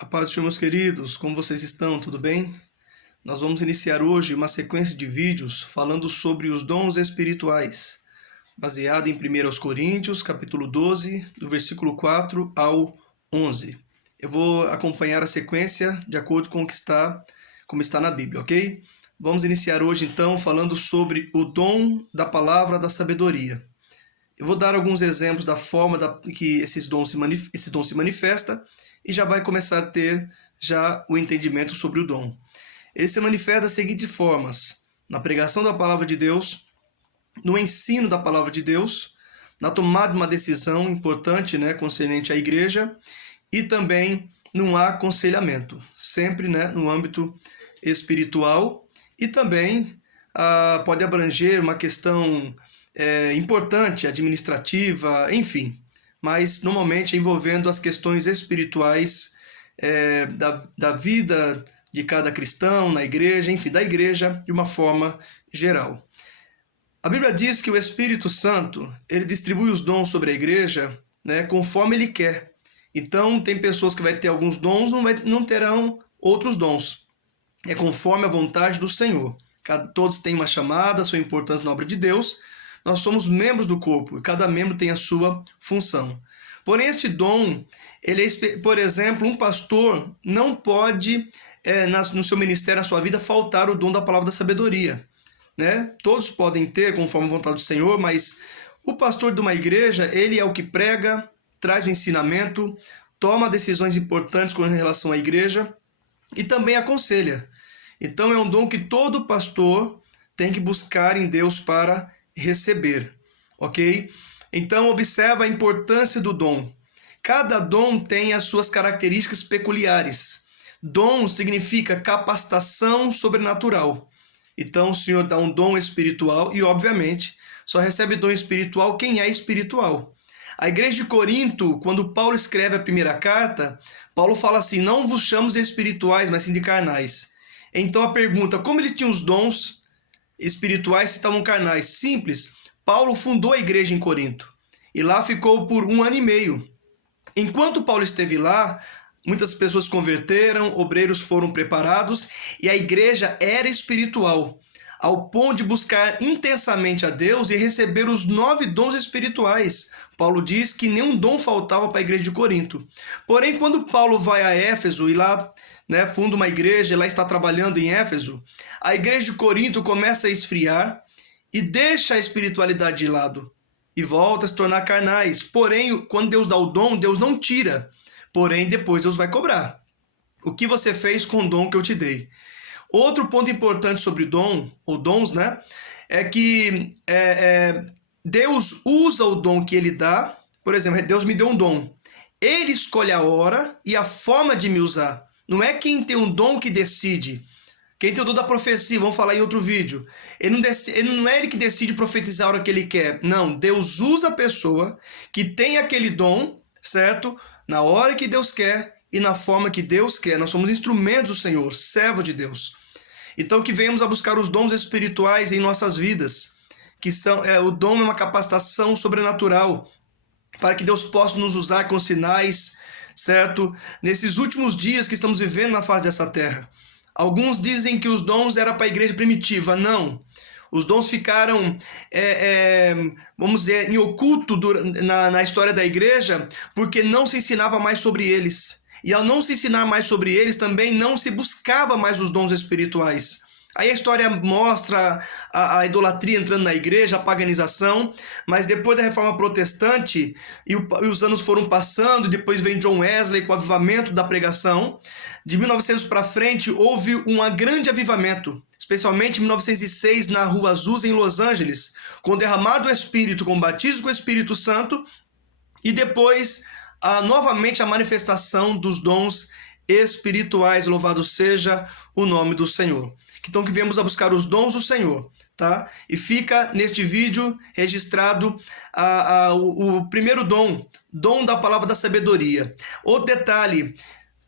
A paz do Senhor, meus queridos, como vocês estão? Tudo bem? Nós vamos iniciar hoje uma sequência de vídeos falando sobre os dons espirituais, baseado em 1 Coríntios, capítulo 12, do versículo 4 ao 11. Eu vou acompanhar a sequência de acordo com como está na Bíblia, ok? Vamos iniciar hoje, então, falando sobre o dom da palavra da sabedoria. Eu vou dar alguns exemplos da forma que esse dom se manifesta e já vai começar a ter já o entendimento sobre o dom. Ele se manifesta das seguintes formas: na pregação da palavra de Deus, no ensino da palavra de Deus, na tomada de uma decisão importante, concernente à igreja, e também no aconselhamento, sempre no âmbito espiritual, e também pode abranger uma questão importante, administrativa, enfim, mas normalmente envolvendo as questões espirituais da vida de cada cristão, na igreja, enfim, da igreja de uma forma geral. A Bíblia diz que o Espírito Santo, ele distribui os dons sobre a igreja, conforme ele quer. Então, tem pessoas que vai ter alguns dons, não terão outros dons. É conforme a vontade do Senhor. Todos têm uma chamada, sua importância na obra de Deus. Nós somos membros do corpo e cada membro tem a sua função. Porém, este dom, por exemplo, um pastor não pode, no seu ministério, na sua vida, faltar o dom da palavra da sabedoria. Todos podem ter, conforme a vontade do Senhor, mas o pastor de uma igreja, ele é o que prega, traz o ensinamento, toma decisões importantes com relação à igreja e também aconselha. Então, é um dom que todo pastor tem que buscar em Deus para receber, ok? Então, observa a importância do dom. Cada dom tem as suas características peculiares. Dom significa capacitação sobrenatural. Então, o Senhor dá um dom espiritual e, obviamente, só recebe dom espiritual quem é espiritual. A igreja de Corinto, quando Paulo escreve a primeira carta, Paulo fala assim: não vos chamo de espirituais, mas sim de carnais. Então, a pergunta, como ele tinha os dons espirituais se estavam carnais? Simples. Paulo fundou a igreja em Corinto e lá ficou por 1 ano e meio. Enquanto Paulo esteve lá, muitas pessoas se converteram, obreiros foram preparados e a igreja era espiritual, ao ponto de buscar intensamente a Deus e receber os 9 dons espirituais. Paulo diz que nenhum dom faltava para a igreja de Corinto. Porém, quando Paulo vai a Éfeso e lá funda uma igreja, e lá está trabalhando em Éfeso, a igreja de Corinto começa a esfriar e deixa a espiritualidade de lado e volta a se tornar carnais. Porém, quando Deus dá o dom, Deus não tira. Porém, depois Deus vai cobrar. O que você fez com o dom que eu te dei? Outro ponto importante sobre dom, ou dons, é que Deus usa o dom que ele dá. Por exemplo, Deus me deu um dom. Ele escolhe a hora e a forma de me usar. Não é quem tem um dom que decide. Quem tem o dom da profecia, vamos falar em outro vídeo. Não é ele que decide profetizar a hora que ele quer. Não, Deus usa a pessoa que tem aquele dom, certo? Na hora que Deus quer e na forma que Deus quer. Nós somos instrumentos do Senhor, servo de Deus. Então, que venhamos a buscar os dons espirituais em nossas vidas. O dom é uma capacitação sobrenatural para que Deus possa nos usar com sinais, certo? Nesses últimos dias que estamos vivendo na face dessa terra. Alguns dizem que os dons eram para a igreja primitiva. Não. Os dons ficaram, vamos dizer, em oculto na história da igreja, porque não se ensinava mais sobre eles. E ao não se ensinar mais sobre eles, também não se buscava mais os dons espirituais. Aí a história mostra a idolatria entrando na igreja, a paganização, mas depois da reforma protestante, e os anos foram passando, depois vem John Wesley com o avivamento da pregação. De 1900 para frente, houve um grande avivamento, especialmente em 1906, na Rua Azusa, em Los Angeles, com o derramar do Espírito, com o batismo com o Espírito Santo, e depois, novamente, a manifestação dos dons espirituais. Louvado seja o nome do Senhor. Então, que viemos a buscar os dons do Senhor, tá? E fica neste vídeo registrado o primeiro dom da palavra da sabedoria. Outro detalhe: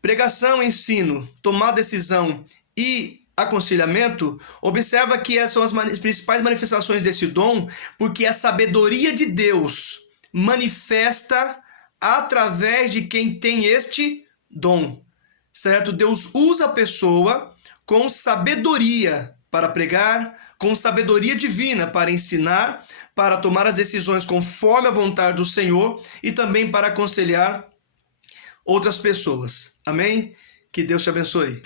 pregação, ensino, tomar decisão e aconselhamento. Observa que essas são as principais manifestações desse dom, porque a sabedoria de Deus manifesta através de quem tem este dom. certo? Deus usa a pessoa com sabedoria para pregar, com sabedoria divina para ensinar, para tomar as decisões conforme a vontade do Senhor e também para aconselhar outras pessoas. Amém? Que Deus te abençoe.